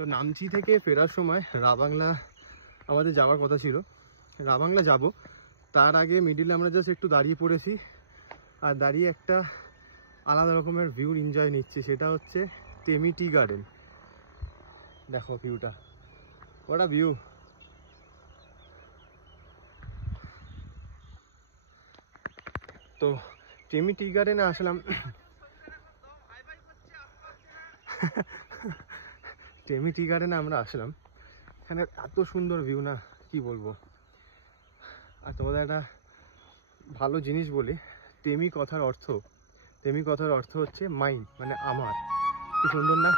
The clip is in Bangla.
তো নামচি থেকে ফেরার সময় রাবাংলা আমাদের যাওয়ার কথা ছিল, রাবাংলা যাব, তার আগে মিডিলে আমরা জাস্ট একটু দাঁড়িয়ে পড়েছি। আর দাঁড়িয়ে একটা আলাদা রকমের ভিউ এনজয় নিচ্ছি, সেটা হচ্ছে টেমি টি গার্ডেন। দেখো ভিউটা, ওটা ভিউ। তো টেমি টি গার্ডেনে আসলাম। টেমি টি গার্ডেনে আমরা আসলাম, এখানে এত সুন্দর ভিউ না কি বলবো। আর তোমাদের একটা ভালো জিনিস বলি, টেমি কথার অর্থ হচ্ছে মাইন্ড, মানে আমার। কি সুন্দর না?